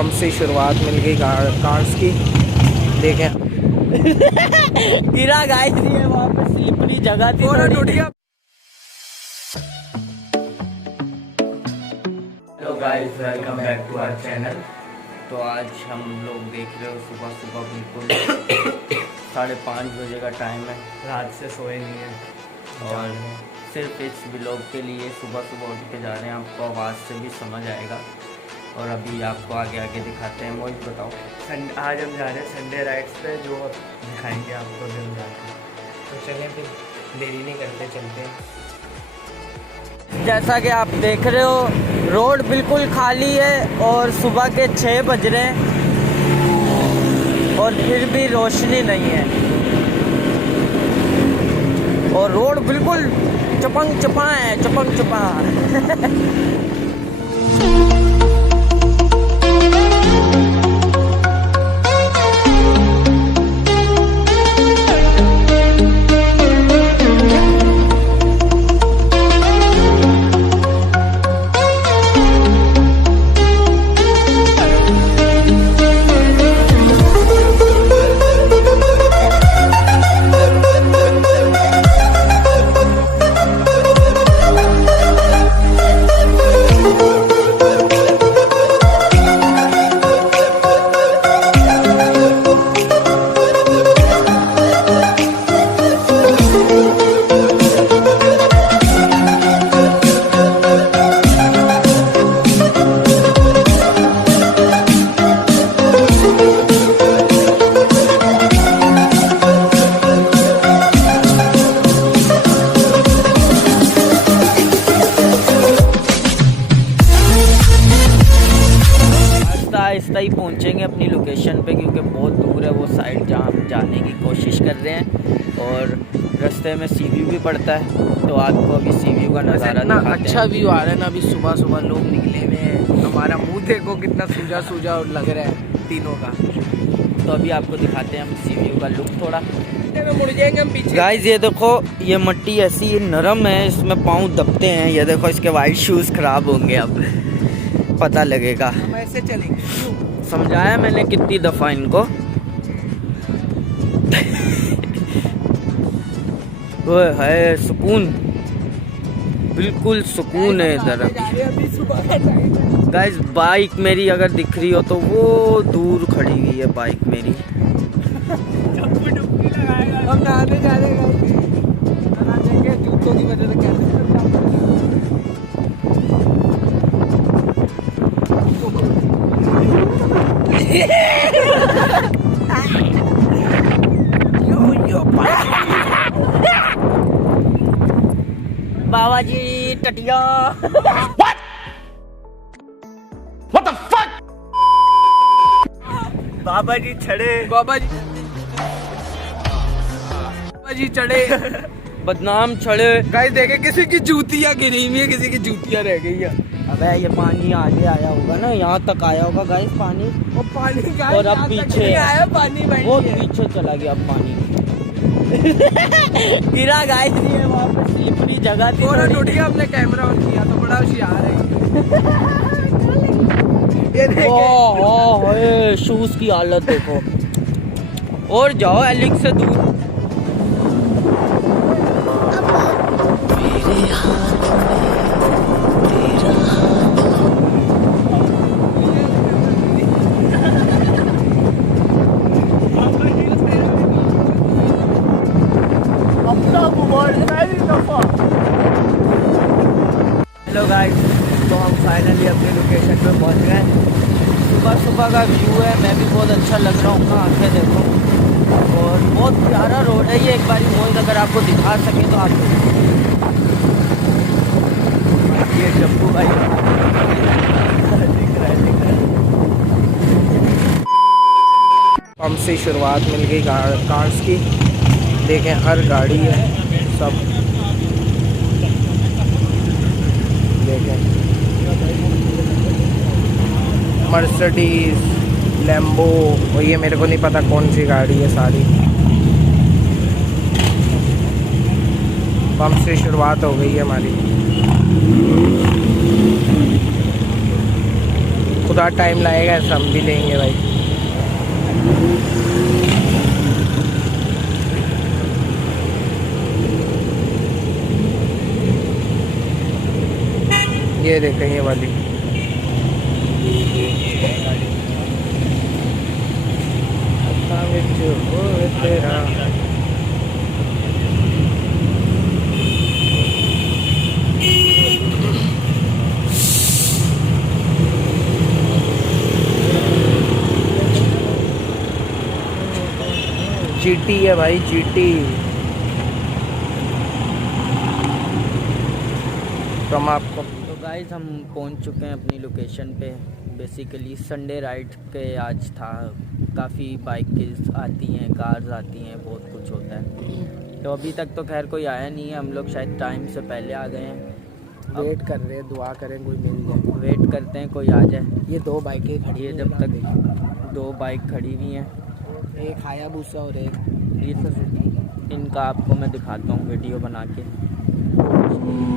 Pump से शुरुआत मिल गई कार्स की। देखें गिरा गाइस, ये वहाँ पे स्लिपरी जगह थी थोड़ी। Hello guys, welcome back to our channel. तो आज हम लोग देख रहे हो सुबह सुबह बिल्कुल 5:30 बजे का टाइम है। रात से सोए नहीं है और सिर्फ इस व्लॉग के लिए सुबह सुबह उठ के जा रहे हैं। आपको आवाज़ से भी समझ आएगा। और अभी आपको आगे आगे दिखाते हैं। मोहित बताओ। आज हम जा रहे हैं संडे राइड्स पे, जो दिखाएंगे आपको अभी हम जाते हैं। तो चलें फिर, देरी नहीं करते, चलते हैं। जैसा कि आप देख रहे हो, रोड बिल्कुल खाली है और सुबह के 6 बज रहे हैं और फिर भी रोशनी नहीं है और रोड बिल्कुल चपंग चपा है, चपंग चपा। आहिस्ता ही पहुँचेंगे अपनी लोकेशन पे, क्योंकि बहुत दूर है वो साइड जहाँ हम जाने की कोशिश कर रहे हैं। और रास्ते में सी व्यू भी पड़ता है, तो आपको अभी सी व्यू का नज़ारा दिखाते हैं। अच्छा व्यू आ रहा है ना। अभी सुबह सुबह लोग निकले हुए हैं, हमारा मुंह देखो कितना सूजा सूजा लग रहा है तीनों का। तो अभी आपको दिखाते हैं हम सी व्यू का लुक थोड़ा। मुड़ जाएंगे हम पीछे। गाइस ये देखो, ये मिट्टी ऐसी नरम है, इसमें पाँव दबते हैं। ये देखो, इसके वाइट शूज़ ख़राब होंगे, अब पता लगेगा। हम ऐसे चलेंगे। समझाया मैंने कितनी दफ़ा इनको। वो है सुकून, बिल्कुल सुकून है इधर। गाइस बाइक मेरी अगर दिख रही हो तो वो दूर खड़ी हुई है बाइक मेरी। हम नहाने जा रहे हैं, जूतों की वजह से कैसे बाबा जी टटिया। What the fuck? बाबा जी चढ़े, बाबा जी चढ़े। बदनाम चढ़े। गाइस देखे, किसी की जूतियां गिरी हुई है, किसी की जूतियां रह गई है। अबे ये पानी आगे आया होगा ना, यहाँ तक आया होगा गाइस पानी। वो पानी का और अब पीछे आया पानी भाई, बहुत पीछे चला गया अब पानी। गिरा गाइस, ये वहाँ पे स्लिपरी जगह थी थोड़ा थोड़ी। टूट गया। अपने कैमरा ऑन किया तो बड़ा होशियार है। ये देखे, शूज की हालत देखो। और जाओ एलिक से दूर। हेलो गाइस, तो हम फाइनली अपनी लोकेशन पे पहुंच गए। सुबह सुबह का व्यू है, मैं भी बहुत अच्छा लग रहा हूँ। आंखें देखो, और बहुत प्यारा रोड है ये। एक बार मोहित अगर आपको दिखा सके तो आप ये जम्मू भाई दिख रहा है। पंप से शुरुआत मिल गई कार्स की। देखें हर गाड़ी है, सब देखें। मर्सिडीज, लैम्बो, और ये मेरे को नहीं पता कौन सी गाड़ी है सारी। पंप से शुरुआत हो गई है हमारी। थोड़ा टाइम लगेगा, ऐसा हम भी लेंगे भाई। ये देखें ये वाली, तेरा GT है भाई, GT। तो हम आपको तो गाइस हम पहुंच चुके हैं अपनी लोकेशन पे। बेसिकली संडे राइड के आज था। काफ़ी बाइक्स आती हैं, कार्स आती हैं, बहुत कुछ होता है। तो अभी तक तो खैर कोई आया नहीं है, हम लोग शायद टाइम से पहले आ गए हैं। वेट कर रहे हैं, दुआ करें कोई मिल जाए। वेट करते हैं कोई आ जाए। ये 2 बाइकें खड़ी ये हैं, जब तक 2 बाइक खड़ी हुई हैं, एक हायाबुसा और एक ये सुजुकी। इनका आपको मैं दिखाता हूँ वीडियो बना के।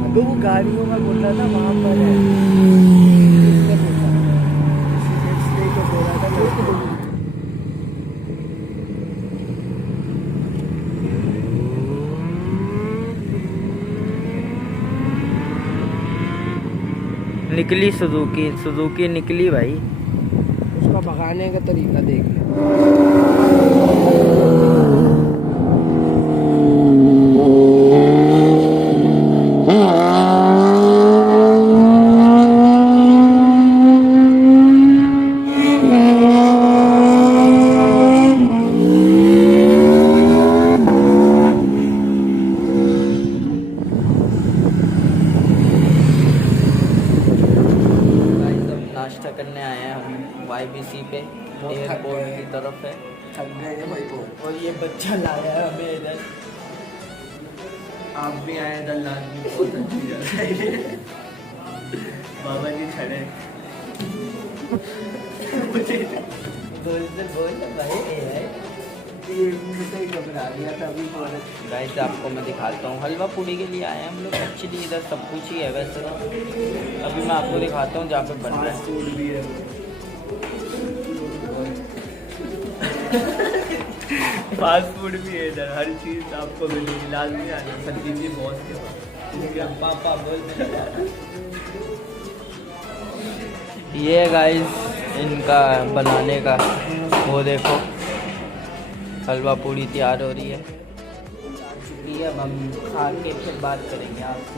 अबे वो गाड़ियों का बोल रहा था वहाँ पर है। किसने पूछा? इसने तो बोला था मेरे को। निकली सुजुकी, सुजुकी निकली भाई। उसका भगाने का तरीका देख ले। नाश्ता करने आए हैं हम YBC पे, बहुत थक एयरपोर्ट गए की तरफ है। थक गए हैं भाई बहुत। और ये बच्चा लाया है हमें इधर। आप भी आए इधर, लाल भी बहुत अच्छी जगह है ये। बाबा जी खड़े बोल भाई। ये मुझे ही घबरा गया था अभी। गाइस आपको मैं दिखाता हूँ, हलवा पूड़ी के लिए आए हैं हम लोग। एक्चुअली इधर सब कुछ ही है वैसे तो। अभी मैं आपको दिखाता हूँ जहाँ पे बन रहा है। फूड भी है। फास्ट फूड भी है इधर, हर चीज़ आपको मिलेगी। लाजमी आना सचिन जी बॉस के पास। पापा बोलते ये गाइस इनका बनाने का, वो देखो हलवा पूड़ी तैयार हो रही है। अब हम खा के फिर बात करेंगे आपसे।